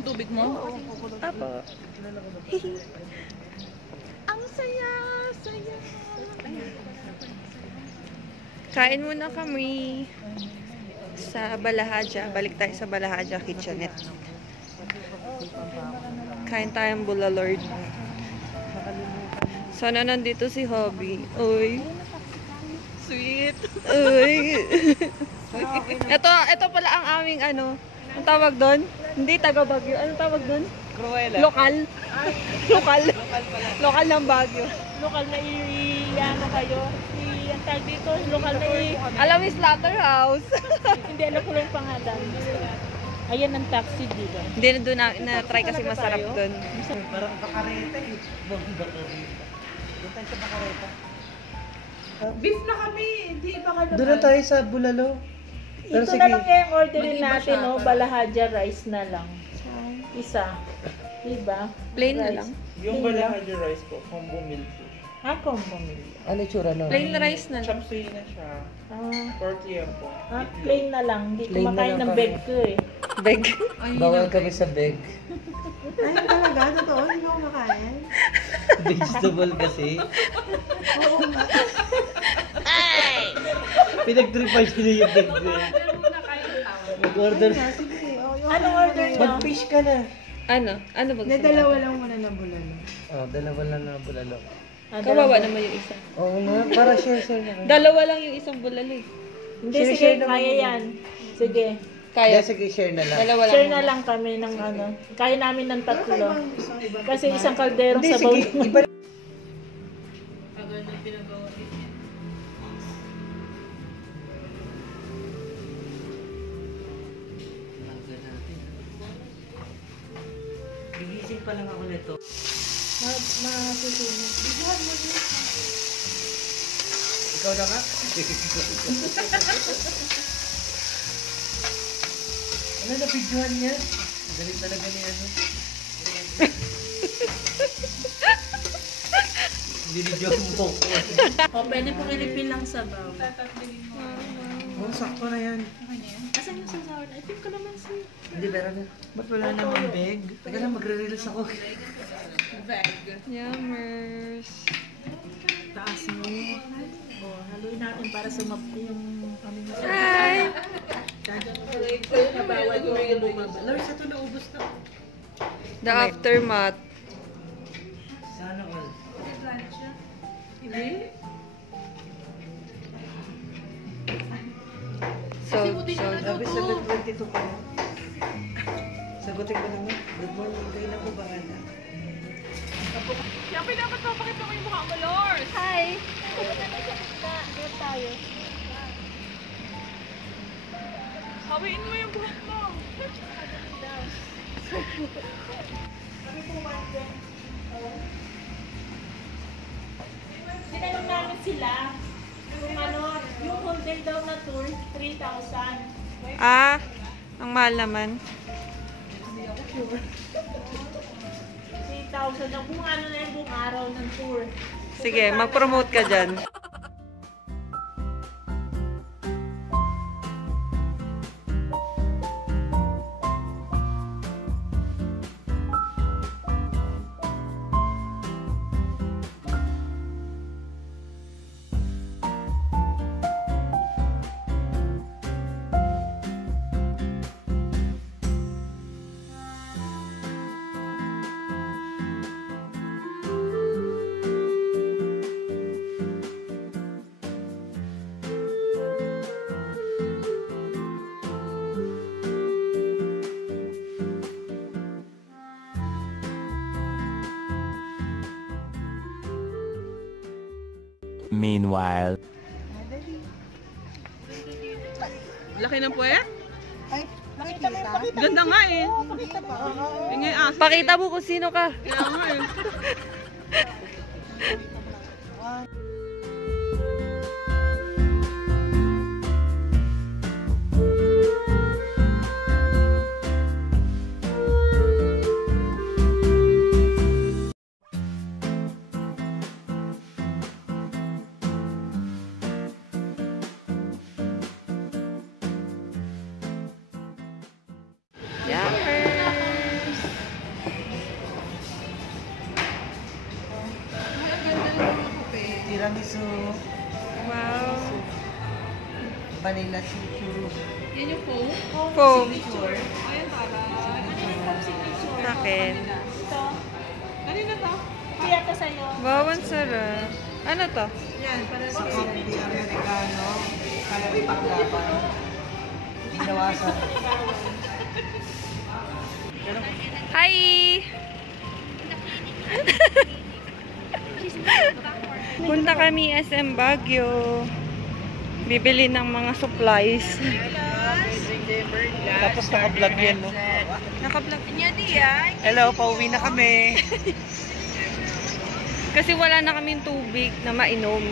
yung tubig mo? Apo. Ang saya, saya. Kain muna kami sa Balahaja. Balik tayo sa Balahaja Kitchenette. Kain tayong bulalord. Sana nandito si Hobby. Uy. Sweet. Uy. Ito pala ang aming ano. Ang tawag doon? Hindi taga Baguio. Anong tawag doon? Cruella. Lokal. Lokal. Lokal ng Baguio. Lokal na ano kayo? Ang tag dito, lokal na Alam mo, Slaughterhouse. hindi alam ko lang pangalan. Ayan ang taxi dito. Hindi na doon na-try kasi masarap doon. Parang bakareta eh. Bakareta. Doon tayo sa bakareta. Beef na kami. Hindi ba ka Doon na tayo sa Bulalo. Pero Ito sige. na lang yung orderin Mag-iba natin, siya, no? parang- Balahaja rice na lang. Isa. Diba? Plain na Rice. lang. Yung Balahaja rice po, combo meal po. Ako ang bumili. Ano itsura no? Plain rice na lang. Chop suey na siya. Ah, 40 yan po. plain na lang. Hindi Plain na kumakain lang ng kami. beg ko eh. Beg. Bawal kami sa beg. Ay, talaga? Totoo? Hindi ko kumakain? Vegetable kasi. Oo nga. Pinag-tripan nyo yung beg ko. Mag-order. Ay, sige. Oh, yung Anong order nyo? Mag-fish ka na. Ano? Ano ba Na gusto dalawa mo? lang muna na bulalo. Oh, dalawa lang na bulalo. Kawawa naman yung isa. Oo nga, para share-share na kayo. Dalawa lang yung isang bulalo eh. Hindi, Share-share sige, naman kaya yun. yan. Sige. Kaya. Yeah, sige, share na lang. Dalawa lang. Share na lang kami ng ano. Kaya namin ng Pero kayo tatlo. bang gusto ng iba? Kasi isang kalderong Hindi, sabaw. sige, iba. Gigising pa lang ako nito. Masusunod. Ikaw na nga? Ano na videohan niya? Galit talaga ni ano. Binidyohan mo ko. O, pwede po i-refill lang sabaw. Oh, sakto na yan. Asan yung sasawa? I think ko naman si... Hindi, meron na. Ba't wala namang bag? Teka lang, magre-release ako. Yummers. Taas mo. O, haluin natin para sumabto yung ano na. Hi! Bawal yung lumabas. Lord, sa ito naubos na. The aftermath. Sana all. So, Sabi 7:22 pa lang. Sagutin ko naman. Good morning, kayo na po ba na? Siyempre dapat papakita mo yung mukha mo, Lord. Hi! Pumunta na sa kita. Here tayo. Hawiin mo yung buhok mo. Tinanong namin sila yung ano, yung whole day daw na tour, 3,000. ang mahal naman. 3,000 na kung ano na yung buong araw ng tour. Sige, mag-promote ka dyan. Meanwhile. Laki ng puwet? Ay, nakikita? Ganda nga eh. Ingay aso. Pakita mo kung sino ka. Kaya nga eh. Yummers. tiramisu, Wow. vanilla churros. Yan yung foam? Foam. Signature. Ayan pala. Ano yung foam signature? Sa akin. Ito. Kanina to? Kaya to sa'yo. Wow, ang sarap. Ano to? Yan, para Sa sa coffee americano, kaya paklapan. Ginawasan. Hi! Punta kami SM Baguio. Bibili ng mga supplies. Tapos naka-vlog yan, no? Naka-vlog niya diyan. Hello, pauwi na kami. Kasi wala na kaming tubig na mainom.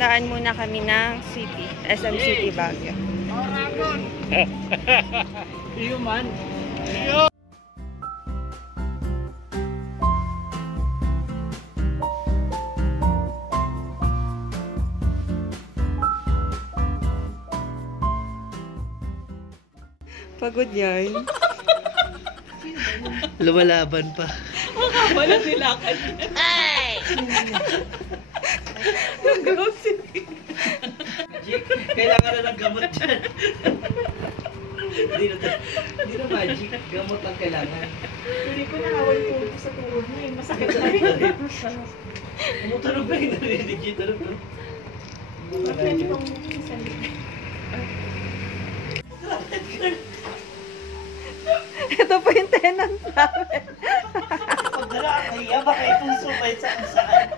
Daan muna kami ng city. SM City Baguio. Human. Pagod yan. Lumalaban pa. wala nilakad. Yung grocery. Kailangan na ng gamot dyan. Hindi na magic. Gamot ang kailangan. Hindi ko nahawan po sa tuhod mo eh. Masakit na rin. Tumutunog ba yung narinig yung tunog? Pwede kong isang Ito po yung tenant namin. Pag dala ang kaya, baka ipuso pa yung saan.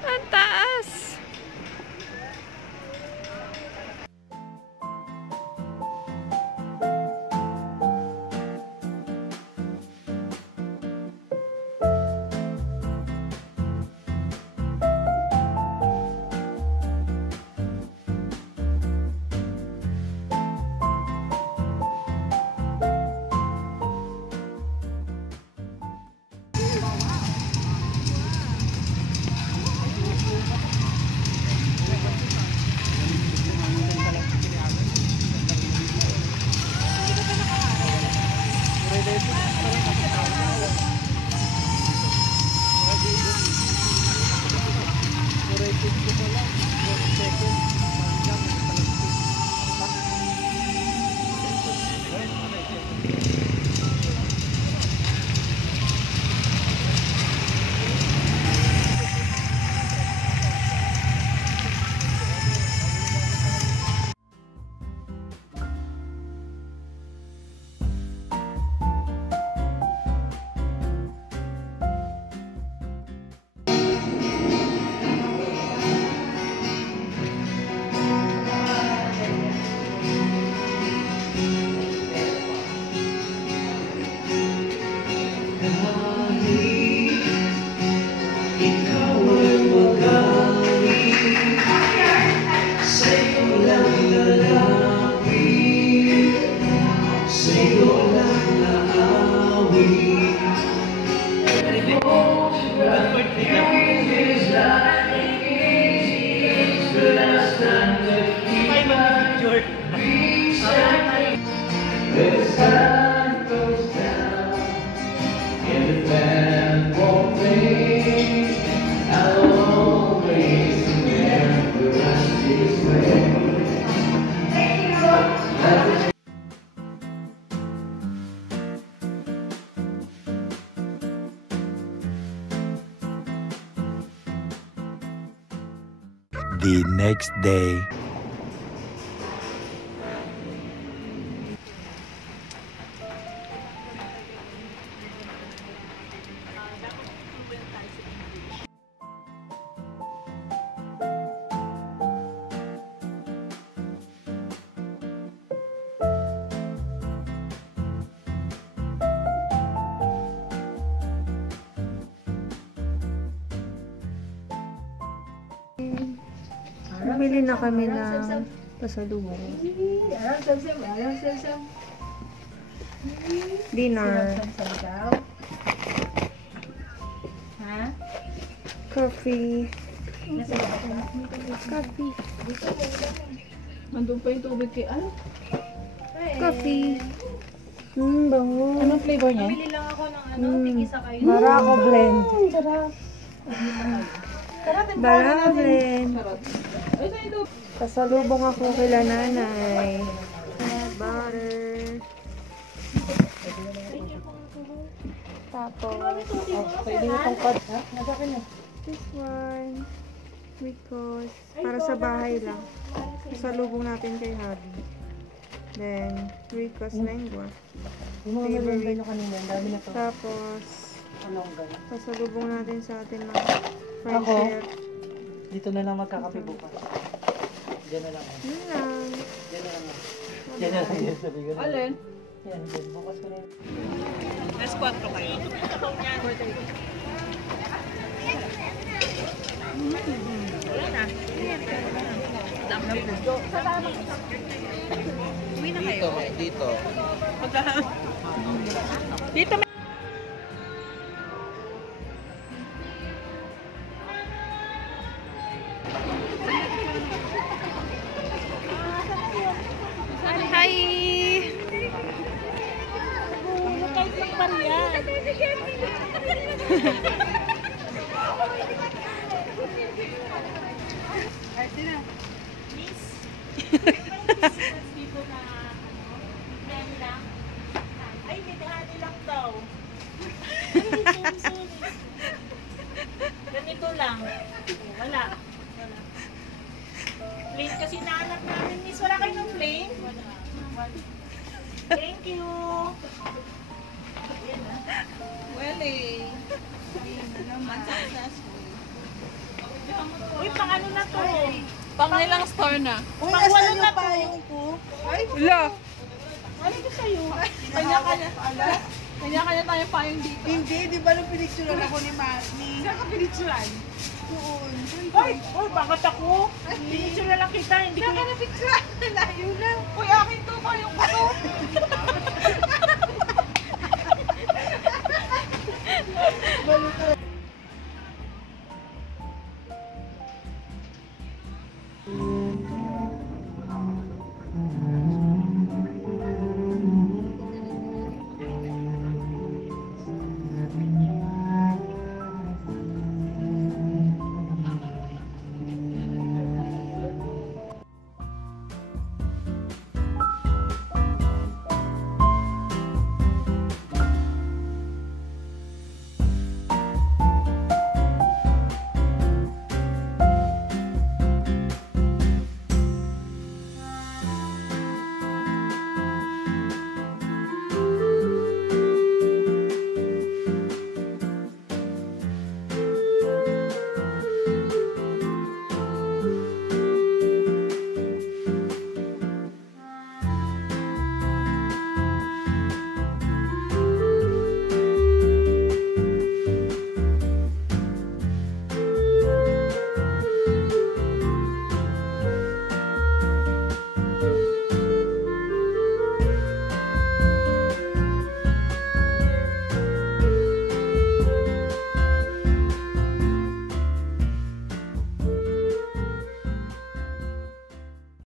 Ang taas. The next day. Bili na kami ng pasalubong. Dinner. Ha? Coffee. Coffee. Nandun pa yung tubig kay ano? Coffee. Bango. Anong flavor niya? Barako blend. Barako blend. Pasalubong ako kila nanay. Butter. Tapos, this one. Because, para sa bahay lang. Pasalubong natin kay Habi. Then, Rico's lengua. Yung mga malunggay nyo kanina, ang dami na to. Tapos, Malunggay. pasalubong natin sa atin ng Ako? friendship. Dito na lang magkakape bukas. Diyan na lang. Yun lang. Diyan na lang. Diyan na lang yan, sabi ko na. Alin? Yan, diyan. Bukas ko na yan. Alas 4 kayo. Dito. Dito may... Hi! Ay, bigani lang daw. Ganito lang. Wala. Plain kasi nahanap namin, miss. Wala kayo ng plain? Thank you. Well, eh. Uy, pang ano na to? Pang ilang store na? Pang walo na to. Wala! Ano ko sa'yo? Kanya-kanya tayo payong dito. Hindi, di ba nung pinicturean ako ni Saan ka pinicturan? Ay, bakit ako? Pinicture na lang kita, hindi ko... Saan ka na picturan? Layo